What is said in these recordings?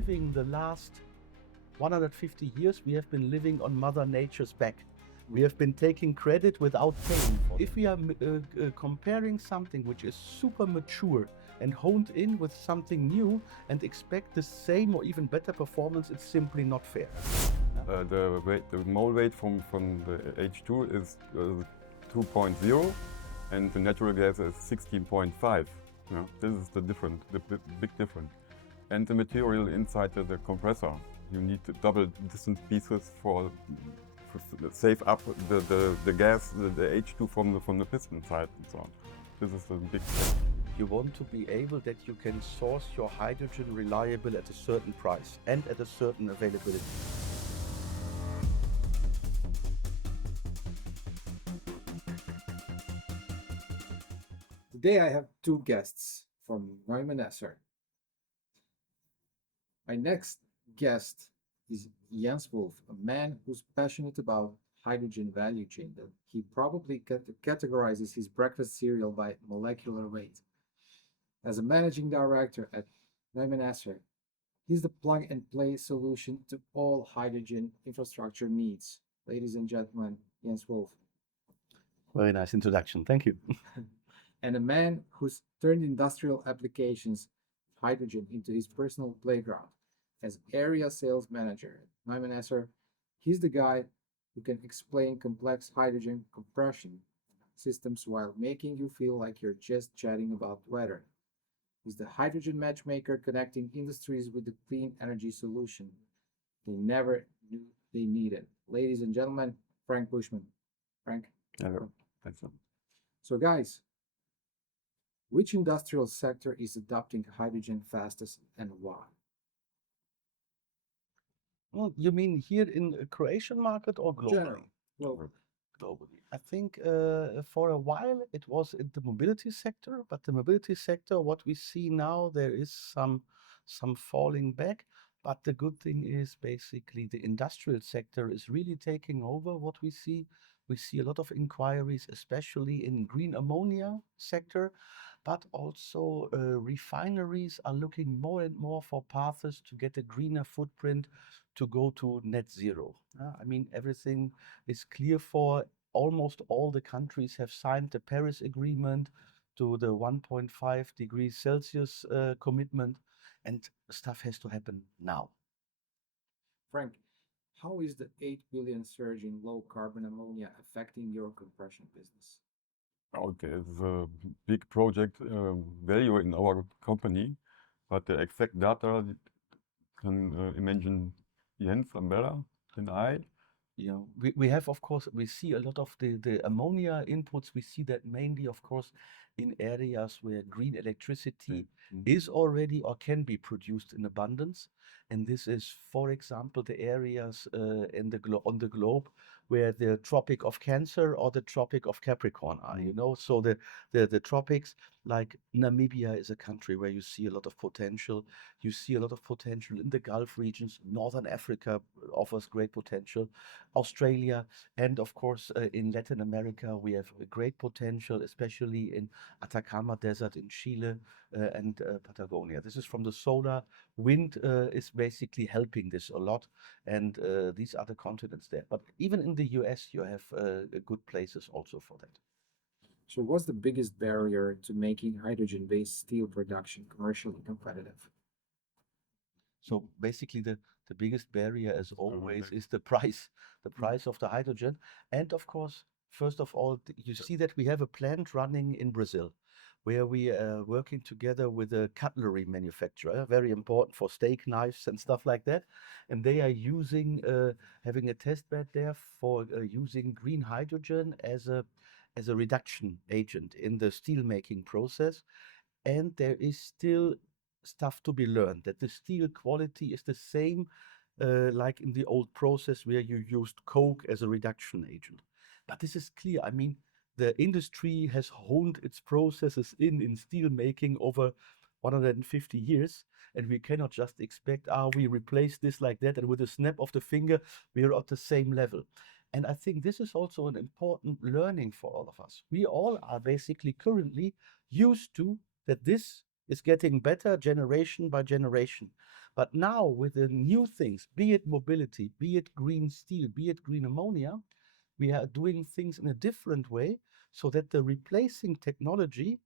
living the last 150 years, we have been living on Mother Nature's back. We have been taking credit without paying for it. If we are comparing something which is super mature and honed in with something new and expect the same or even better performance, it's simply not fair. The mole weight from the H2 is 2.0 and the natural gas is 16.5. Yeah, this is the big difference. And the material inside the compressor. You need double distance pieces for save up the gas, the H2 from the piston side and so on. This is the big step. You want to be able that you can source your hydrogen reliable at a certain price and at a certain availability. Today I have two guests from Neuman Esser. My next guest is Wulff, a man who's passionate about hydrogen value chain. He probably categorizes his breakfast cereal by molecular weight. As a managing director at Neuman Esser, he's the plug-and-play solution to all hydrogen infrastructure needs. Ladies and gentlemen, Wulff. Very nice introduction, thank you. And a man who's turned industrial applications of hydrogen into his personal playground. As area sales manager at Neuman Esser, he's the guy who can explain complex hydrogen compression systems while making you feel like you're just chatting about weather. He's the hydrogen matchmaker connecting industries with the clean energy solution they never knew they needed. Ladies and gentlemen, Frank Buschmann. Frank? Hello. Thanks. So guys, which industrial sector is adopting hydrogen fastest and why? Well, you mean here in the Croatian market or globally? General. Globally. I think for a while it was in the mobility sector, but the mobility sector, what we see now, there is some falling back. But the good thing is basically the industrial sector is really taking over what we see. We see a lot of inquiries, especially in green ammonia sector, but also refineries are looking more and more for paths to get a greener footprint to go to net zero. I mean, everything is clear for almost all the countries have signed the Paris Agreement to the 1.5 degrees Celsius commitment, and stuff has to happen now. Frank, how is the 8 billion surge in low carbon ammonia affecting your compression business? Okay, it's a big project value in our company, but the exact data can imagine Jens better than I. Yeah, we have, of course, we see a lot of the ammonia inputs. We see that mainly, of course, in areas where green electricity is already or can be produced in abundance. And this is, for example, the areas on the globe where the Tropic of Cancer or the Tropic of Capricorn are, you know. So the tropics, like Namibia is a country where you see a lot of potential. You see a lot of potential in the Gulf regions. Northern Africa offers great potential. Australia, and of course in Latin America we have a great potential, especially in Atacama Desert in Chile and Patagonia. This is from the solar. Wind is basically helping this a lot, and these are the continents there. But even in the US you have good places also for that. So what's the biggest barrier to making hydrogen-based steel production commercially competitive? So basically the biggest barrier, as always, is the price of the hydrogen. And of course, first of all, you see that we have a plant running in Brazil where we are working together with a cutlery manufacturer, very important for steak knives and stuff like that. And they are using, having a test bed there for using green hydrogen as a reduction agent in the steel making process. And there is still stuff to be learned, that the steel quality is the same like in the old process where you used coke as a reduction agent. But this is clear. I mean, the industry has honed its processes in steel making over 150 years, and we cannot just expect, we replace this like that, and with a snap of the finger, we're at the same level. And I think this is also an important learning for all of us. We all are basically currently used to that this is getting better generation by generation. But now with the new things, be it mobility, be it green steel, be it green ammonia, we are doing things in a different way so that the replacing technology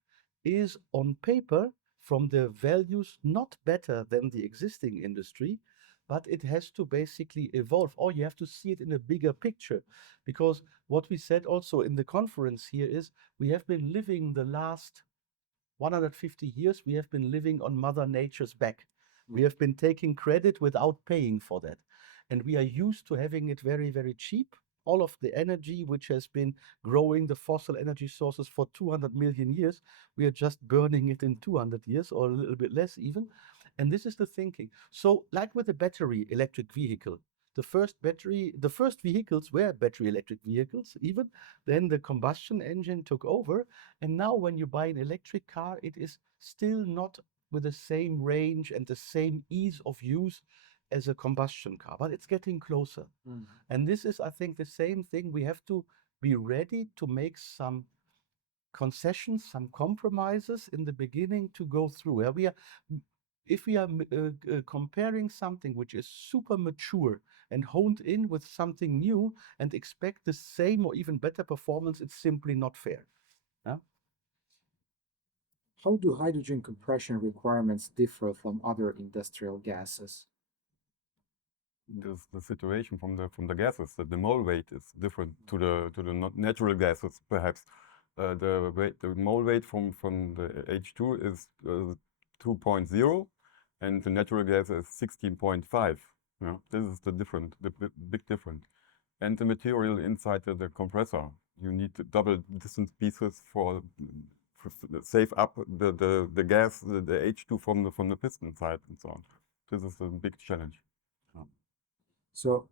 is on paper from the values not better than the existing industry, but it has to basically evolve, or you have to see it in a bigger picture. Because what we said also in the conference here is we have been living the last 150 years, we have been living on Mother Nature's back. We have been taking credit without paying for that. And we are used to having it very, very cheap. All of the energy which has been growing the fossil energy sources for 200 million years, we are just burning it in 200 years or a little bit less even. And this is the thinking. So like with a battery electric vehicle, the first vehicles were battery electric vehicles even, then the combustion engine took over. And now when you buy an electric car, it is still not with the same range and the same ease of use as a combustion car, but it's getting closer. And this is, I think, the same thing. We have to be ready to make some concessions, some compromises in the beginning to go through. If we are comparing something which is super mature and honed in with something new and expect the same or even better performance, it's simply not fair. Yeah? How do hydrogen compression requirements differ from other industrial gases? The situation from the gases, that the mole weight is different to the natural gases, perhaps. The mole weight from the H2 is 2.0, and the natural gas is 16.5. You know, this is the big difference. And the material inside the compressor, you need double distance pieces for save up the gas, the H2 from the piston side and so on. This is a big challenge. So,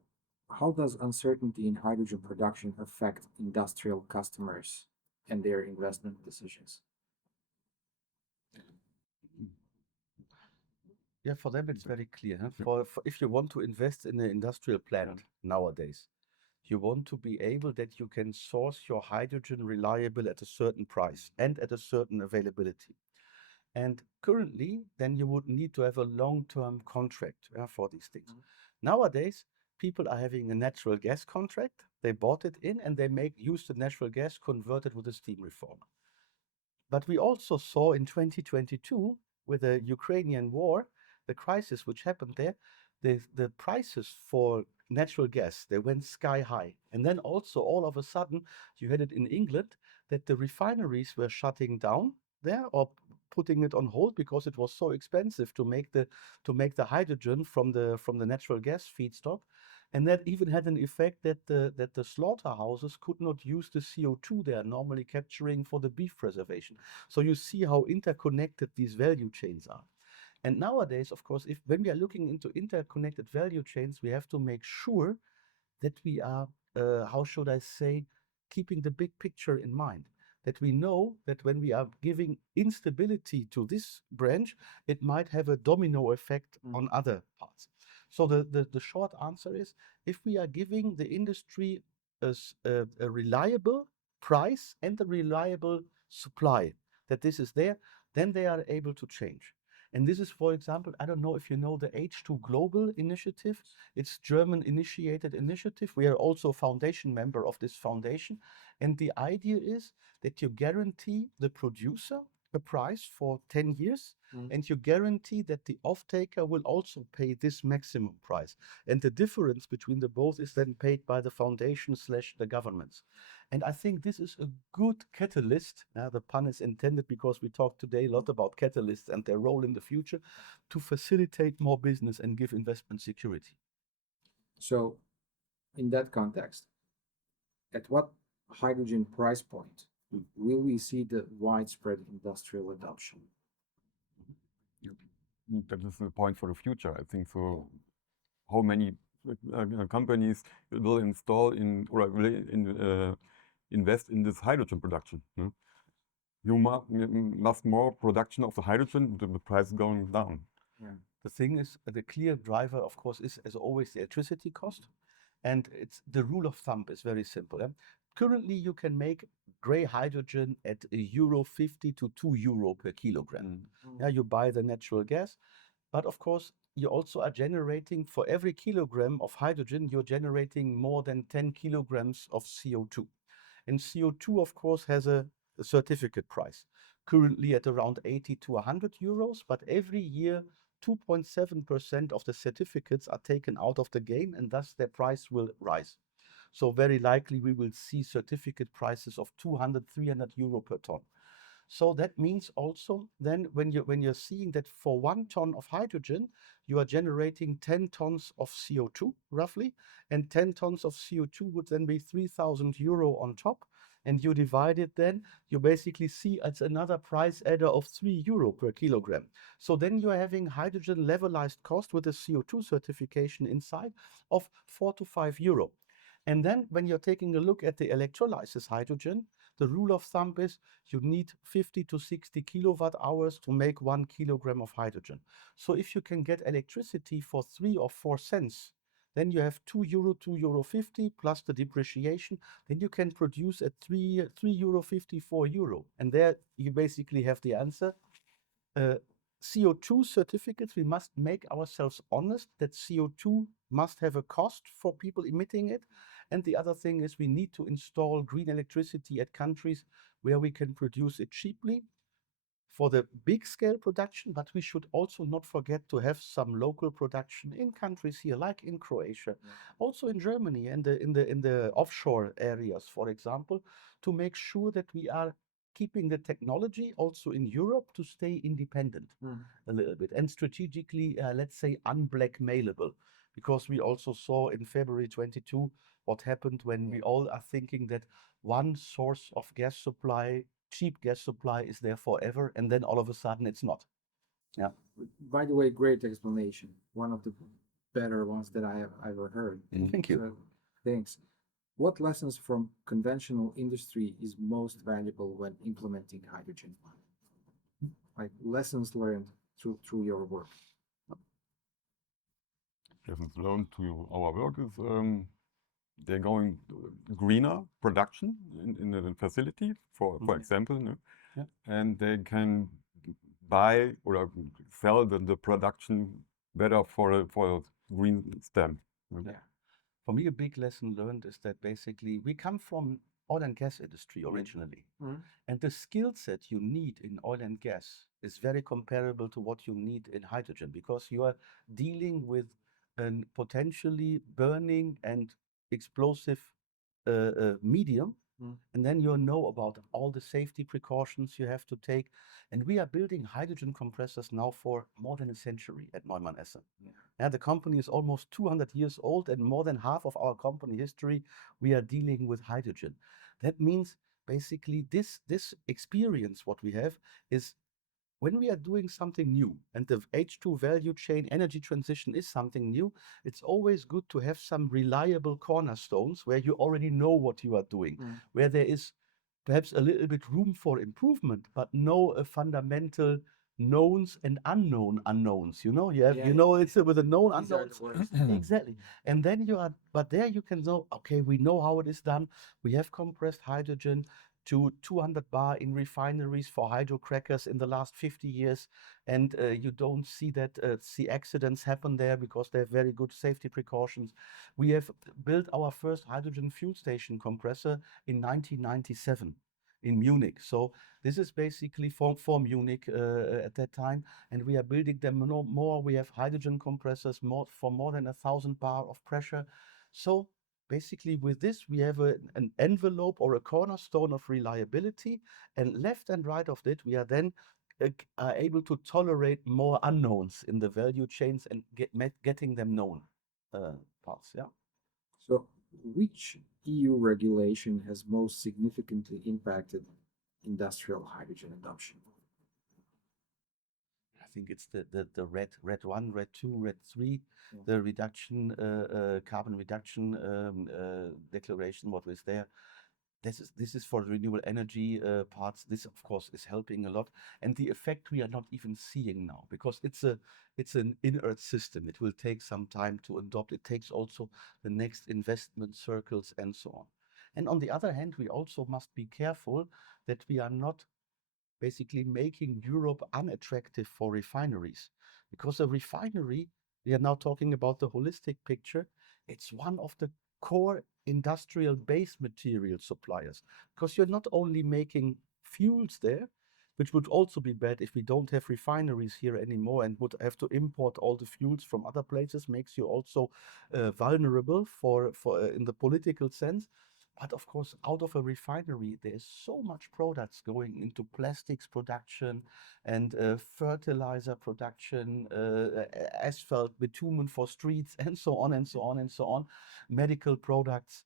how does uncertainty in hydrogen production affect industrial customers and their investment decisions? Yeah, for them it's very clear. Huh? For if you want to invest in an industrial plant nowadays, you want to be able that you can source your hydrogen reliable at a certain price and at a certain availability. And currently, then you would need to have a long-term contract for these things. Nowadays, people are having a natural gas contract. They bought it in and they use the natural gas converted with a steam reformer. But we also saw in 2022 with the Ukrainian war, the crisis which happened there, the prices for natural gas, they went sky high. And then also all of a sudden, you had it in England that the refineries were shutting down there or putting it on hold because it was so expensive to make the hydrogen from the natural gas feedstock. And that even had an effect that the slaughterhouses could not use the CO2 they are normally capturing for the beef preservation. So you see how interconnected these value chains are. And nowadays, of course, when we are looking into interconnected value chains, we have to make sure that we are, how should I say, keeping the big picture in mind. That we know that when we are giving instability to this branch, it might have a domino effect on other parts. So the short answer is, if we are giving the industry a reliable price and a reliable supply, that this is there, then they are able to change. And this is, for example, I don't know if you know the H2 Global initiative. It's German initiated initiative. We are also a foundation member of this foundation. And the idea is that you guarantee the producer a price for 10 years, and you guarantee that the off-taker will also pay this maximum price. And the difference between the both is then paid by the foundation / the governments. And I think this is a good catalyst, the pun is intended because we talked today a lot about catalysts and their role in the future, to facilitate more business and give investment security. So, in that context, at what hydrogen price point will we see the widespread industrial adoption? That is the point for the future, I think. So, how many companies will install or will invest in this hydrogen production? You must more production of the hydrogen, the price is going down. Yeah. The thing is, the clear driver, of course, is as always the electricity cost. And it's the rule of thumb is very simple. Currently, you can make gray hydrogen at €1.50 to €2 per kilogram. Yeah, you buy the natural gas, but of course you also are generating, for every kilogram of hydrogen, you're generating more than 10 kilograms of CO2. And CO2, of course, has a certificate price, currently at around 80 to €100, but every year 2.7% of the certificates are taken out of the game, and thus their price will rise. So very likely we will see certificate prices of 200, €300 per ton. So that means also then when you're seeing that for 1 ton of hydrogen, you are generating 10 tons of CO2 roughly, and 10 tons of CO2 would then be €3,000 on top. And you divide it then, you basically see it's another price adder of €3 per kilogram. So then you are having hydrogen levelized cost with a CO2 certification inside of €4 to €5. And then when you're taking a look at the electrolysis hydrogen, the rule of thumb is you need 50 to 60 kilowatt hours to make 1 kilogram of hydrogen. So if you can get electricity for 3 or 4 cents, then you have €2, €2.50 plus the depreciation. Then you can produce at €3.50, €4. And there you basically have the answer. CO2 certificates, we must make ourselves honest that CO2 must have a cost for people emitting it. And the other thing is we need to install green electricity at countries where we can produce it cheaply for the big scale production, but we should also not forget to have some local production in countries here, like in Croatia, also in Germany and in the offshore areas, for example, to make sure that we are keeping the technology also in Europe to stay independent a little bit and strategically, let's say, unblackmailable. Because we also saw in February 22 what happened when we all are thinking that one source of gas supply, cheap gas supply, is there forever, and then all of a sudden it's not. Yeah. By the way, great explanation. One of the better ones that I have ever heard. Thank you. So, thanks. What lessons from conventional industry is most valuable when implementing hydrogen? Like lessons learned through your work. Lessons learned to our work is they're going greener production in the facility, for example, no? Yeah. And they can buy or sell the production better for a green stamp. Yeah. For me, a big lesson learned is that basically we come from oil and gas industry originally. And the skill set you need in oil and gas is very comparable to what you need in hydrogen, because you are dealing with a potentially burning and explosive medium. And then you know about all the safety precautions you have to take. And we are building hydrogen compressors now for more than a century at Neuman Esser. Yeah, the company is almost 200 years old, and more than half of our company history, we are dealing with hydrogen. That means basically this experience, what we have is when we are doing something new, and the H2 value chain energy transition is something new, it's always good to have some reliable cornerstones where you already know what you are doing, where there is perhaps a little bit room for improvement, but no fundamental knowns and unknown unknowns. You know, you have, it's with a known unknowns. Exactly. And then but there you can know, okay, we know how it is done. We have compressed hydrogen to 200 bar in refineries for hydrocrackers in the last 50 years. And you don't see that see accidents happen there because they have very good safety precautions. We have built our first hydrogen fuel station compressor in 1997 in Munich. So this is basically for Munich at that time. And we are building them more. We have hydrogen compressors for more than 1,000 bar of pressure. So basically, with this, we have an envelope or a cornerstone of reliability, and left and right of it, we are then are able to tolerate more unknowns in the value chains and getting them known parts. Yeah. So, which EU regulation has most significantly impacted industrial hydrogen adoption? I think it's the red 1, red 2, red 3, the reduction, carbon reduction declaration, what was there. This is for renewable energy parts. This, of course, is helping a lot. And the effect we are not even seeing now, because it's an inert system. It will take some time to adopt. It takes also the next investment circles and so on. And on the other hand, we also must be careful that we are not basically making Europe unattractive for refineries. Because a refinery, we are now talking about the holistic picture, it's one of the core industrial base material suppliers. Because you're not only making fuels there, which would also be bad if we don't have refineries here anymore and would have to import all the fuels from other places, makes you also vulnerable for in the political sense. But of course, out of a refinery, there's so much products going into plastics production and fertilizer production, asphalt, bitumen for streets, and so on and so on and so on, medical products.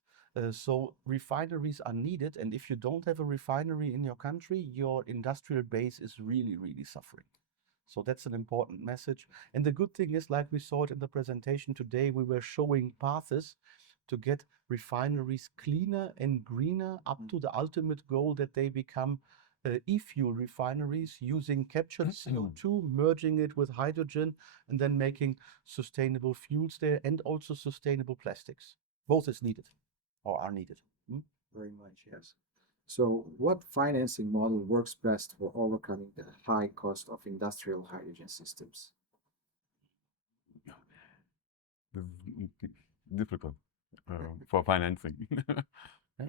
So refineries are needed, and if you don't have a refinery in your country, your industrial base is really, really suffering. So that's an important message. And the good thing is, like we saw it in the presentation today, we were showing paths to get refineries cleaner and greener up to the ultimate goal that they become e-fuel refineries using captured CO2, merging it with hydrogen, and then making sustainable fuels there and also sustainable plastics. Both is needed or are needed. Very much, yes. So, what financing model works best for overcoming the high cost of industrial hydrogen systems? This is difficult for financing. Yeah.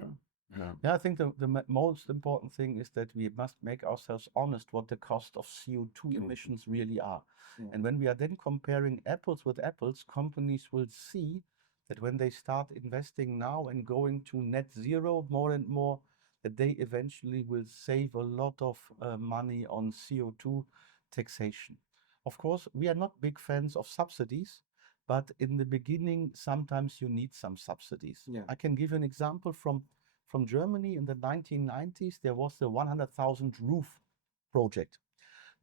Yeah. Yeah, I think the most important thing is that we must make ourselves honest what the cost of CO2 emissions really are. Yeah. And when we are then comparing apples with apples, companies will see that when they start investing now and going to net zero more and more, that they eventually will save a lot of money on CO2 taxation. Of course, we are not big fans of subsidies, but in the beginning, sometimes you need some subsidies. Yeah. I can give you an example from Germany in the 1990s. There was the 100,000 roof project,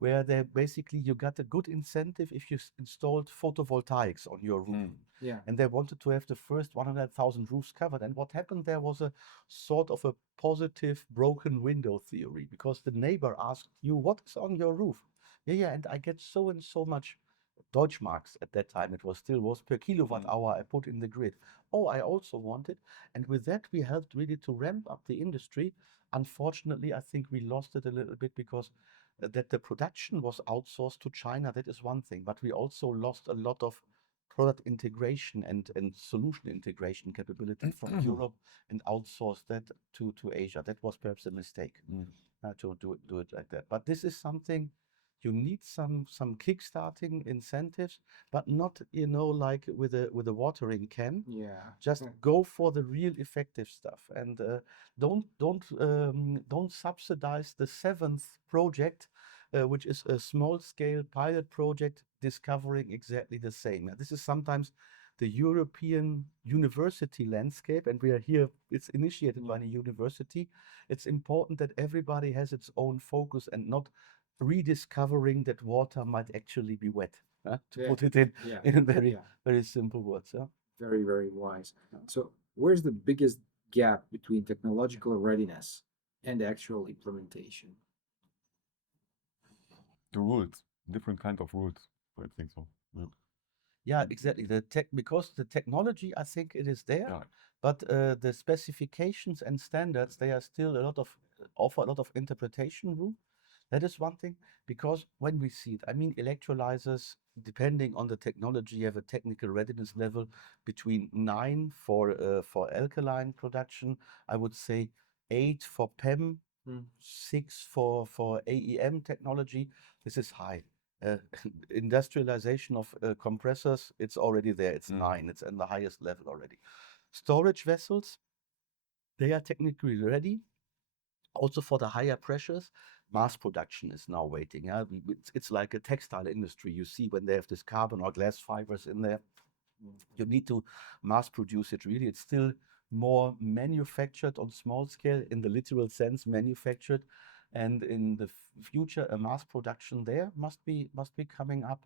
where they basically you got a good incentive if you installed photovoltaics on your roof. Yeah. And they wanted to have the first 100,000 roofs covered. And what happened there was a sort of a positive broken window theory, because the neighbor asked you, what is on your roof? Yeah, and I get so and so much Deutschmarks at that time. It was per kilowatt hour I put in the grid. Oh, I also want it. And with that, we helped really to ramp up the industry. Unfortunately, I think we lost it a little bit because that the production was outsourced to China. That is one thing, but we also lost a lot of product integration and solution integration capability from Europe and outsourced that to Asia. That was perhaps a mistake to do it like that. But this is something you need some kickstarting incentives, but not like with a watering can. Yeah. Just go for the real effective stuff, and don't subsidize the seventh project, which is a small scale pilot project discovering exactly the same. This is sometimes the European university landscape, and we are here. It's initiated by the university. It's important that everybody has its own focus and not rediscovering that water might actually be wet. To put it in very simple words. Very, very wise. So, where's the biggest gap between technological readiness and actual implementation? The rules, different kind of rules. I think so. Yeah. Yeah, exactly. Because the technology, I think it is there, Yeah. but the specifications and standards, they are still offer a lot of interpretation room. That is one thing, because when we see it, I mean, electrolyzers, depending on the technology, have a technical readiness level between 9 for alkaline production, I would say 8 for PEM, 6 for AEM technology. This is high. Industrialization of compressors, it's already there. It's 9. It's in the highest level already. Storage vessels, they are technically ready. Also for the higher pressures, mass production is now waiting. Yeah? It's like a textile industry. You see when they have this carbon or glass fibers in there, you need to mass produce it really. It's still more manufactured on small scale in the literal sense, manufactured. And in the future, a mass production there must be coming up.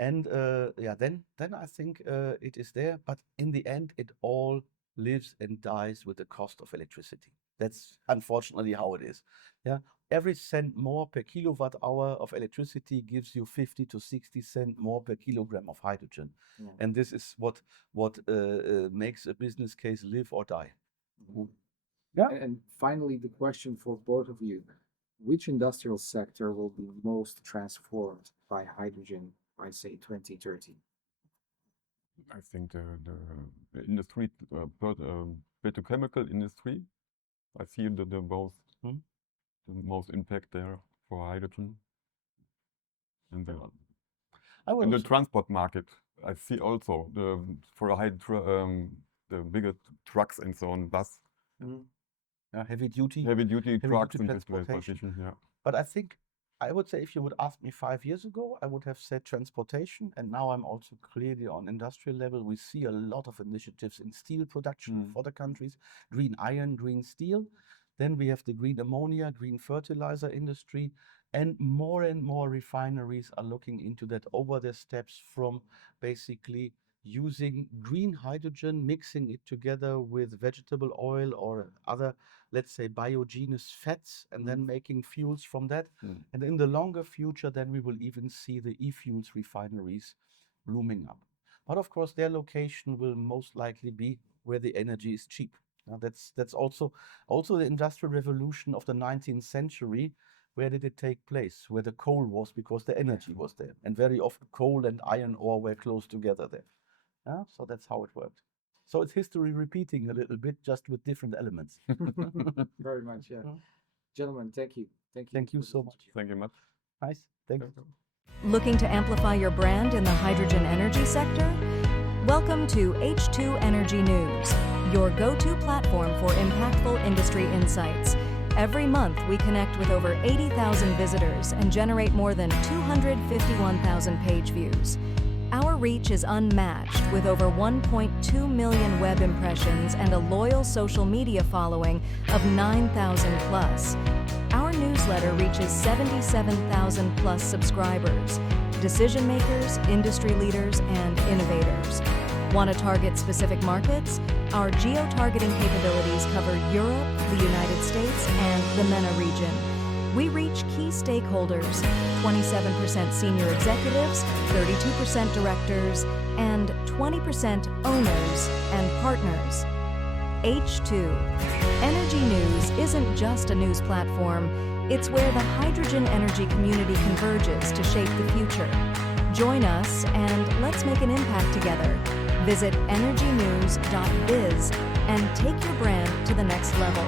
And then I think it is there. But in the end, it all lives and dies with the cost of electricity. That's unfortunately how it is. Yeah, every cent more per kilowatt hour of electricity gives you 50 to 60 cent more per kilogram of hydrogen, and this is what makes a business case live or die. Yeah. And finally, the question for both of you: which industrial sector will be most transformed by hydrogen by say 2030? I think the industry, petrochemical industry, I see the most impact there for hydrogen. And I will and the also- transport market, I see also for the bigger trucks and so on, bus, heavy duty. heavy duty trucks duty and this transportation. yeah. But I think I would say if you would ask me 5 years ago, I would have said transportation. And now I'm also clearly on industrial level. We see a lot of initiatives in steel production for the countries, green iron, green steel. Then we have the green ammonia, green fertilizer industry. And more refineries are looking into that over their steps from basically using green hydrogen, mixing it together with vegetable oil or other, let's say, biogenous fats, and then making fuels from that. And in the longer future, then we will even see the e-fuels refineries blooming up. But of course, their location will most likely be where the energy is cheap. That's also the industrial revolution of the 19th century. Where did it take place? Where the coal was, because the energy was there. And very often coal and iron ore were close together there. So that's how it worked. So it's history repeating a little bit, just with different elements. Very much, yeah. Gentlemen, thank you. Thank you for so this much. talk. Thank you much. Nice. Thanks. Looking to amplify your brand in the hydrogen energy sector? Welcome to H2 Energy News, your go-to platform for impactful industry insights. Every month, we connect with over 80,000 visitors and generate more than 251,000 page views. Our reach is unmatched with over 1.2 million web impressions and a loyal social media following of 9,000 plus. Our newsletter reaches 77,000 plus subscribers, decision makers, industry leaders, and innovators. Want to target specific markets? Our geo-targeting capabilities cover Europe, the United States, and the MENA region. We reach key stakeholders, 27% senior executives, 32% directors, and 20% owners and partners. H2. Energy News isn't just a news platform, it's where the hydrogen energy community converges to shape the future. Join us and let's make an impact together. Visit energynews.biz and take your brand to the next level.